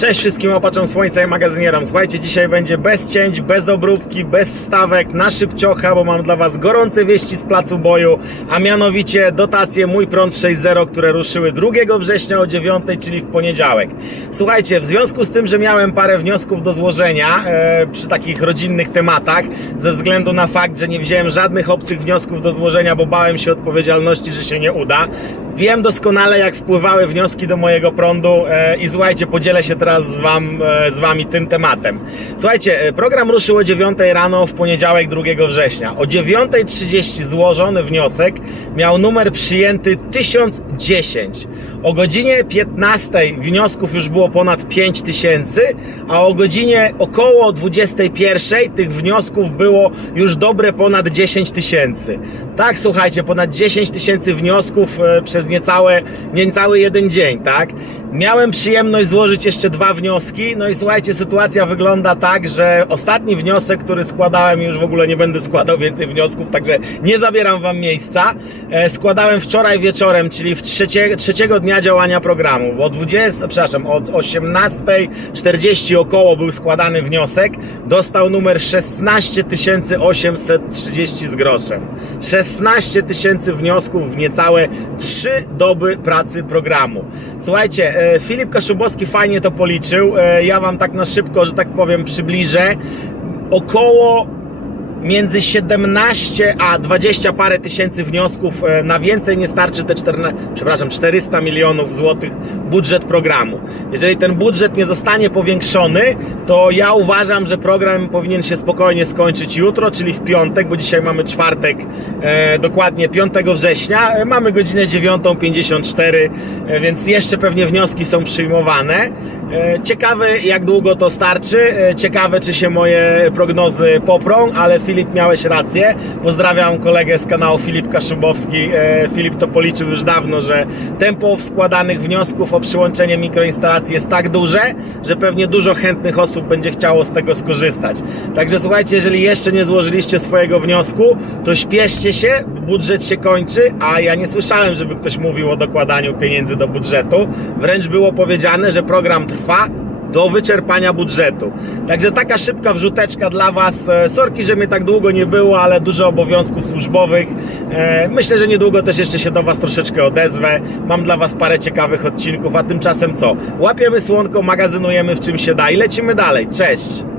Cześć wszystkim opaczom słońca i magazynierom. Słuchajcie, dzisiaj będzie bez cięć, bez obróbki, bez wstawek, na szybciocha, bo mam dla Was gorące wieści z placu boju, a mianowicie dotacje Mój Prąd 6.0, które ruszyły 2 września o 9, czyli w poniedziałek. Słuchajcie, w związku z tym, że miałem parę wniosków do złożenia e, przy takich rodzinnych tematach, ze względu na fakt, że nie wziąłem żadnych obcych wniosków do złożenia, bo bałem się odpowiedzialności, że się nie uda. Wiem doskonale, jak wpływały wnioski do mojego prądu e, i słuchajcie, podzielę się teraz z, wam, e, z Wami tym tematem. Słuchajcie, e, program ruszył o 9 rano w poniedziałek 2 września. O 9.30 złożony wniosek miał numer przyjęty 1010. O godzinie 15 wniosków już było ponad 5000, a o godzinie około 21 tych wniosków było już dobre ponad 10 tysięcy. Tak, słuchajcie, ponad 10 tysięcy wniosków e, przez niecałe, niecały jeden dzień, tak? Miałem przyjemność złożyć jeszcze dwa wnioski, no i słuchajcie, sytuacja wygląda tak, że ostatni wniosek, który składałem, już w ogóle nie będę składał więcej wniosków, także nie zabieram Wam miejsca. E, Składałem wczoraj wieczorem, czyli w trzecie, trzeciego dnia działania programu. Bo o 20, przepraszam, od 18.40 około był składany wniosek. Dostał numer 16 830 z groszem. 16 tysięcy wniosków w niecałe 3 doby pracy programu. Słuchajcie, e, Filip Kaszubowski fajnie to policzył. E, Ja Wam tak na szybko, że tak powiem, przybliżę. Około między 17 a 20 parę tysięcy wniosków. E, Na więcej nie starczy te 14, przepraszam, 400 milionów złotych budżet programu. Jeżeli ten budżet nie zostanie powiększony, to ja uważam, że program powinien się spokojnie skończyć jutro, czyli w piątek, bo dzisiaj mamy czwartek, e, dokładnie 5 września. E, mamy godzinę 9.54, e, więc jeszcze pewnie wnioski są przyjmowane. E, Ciekawe, jak długo to starczy. E, Ciekawe, czy się moje prognozy poprą, ale Filip, miałeś rację. Pozdrawiam kolegę z kanału Filip Kaszubowski. E, Filip to policzył już dawno, że tempo składanych wniosków o przyłączenie mikroinstalacji jest tak duże, że pewnie dużo chętnych osób będzie chciało z tego skorzystać. Także słuchajcie, jeżeli jeszcze nie złożyliście swojego wniosku, to śpieszcie się, budżet się kończy, a ja nie słyszałem, żeby ktoś mówił o dokładaniu pieniędzy do budżetu. Wręcz było powiedziane, że program trwa do wyczerpania budżetu. Także taka szybka wrzuteczka dla Was. E, Sorki, że mnie tak długo nie było, ale dużo obowiązków służbowych. E, Myślę, że niedługo też jeszcze się do Was troszeczkę odezwę. Mam dla Was parę ciekawych odcinków, a tymczasem co? Łapiemy słonko, magazynujemy w czym się da i lecimy dalej. Cześć!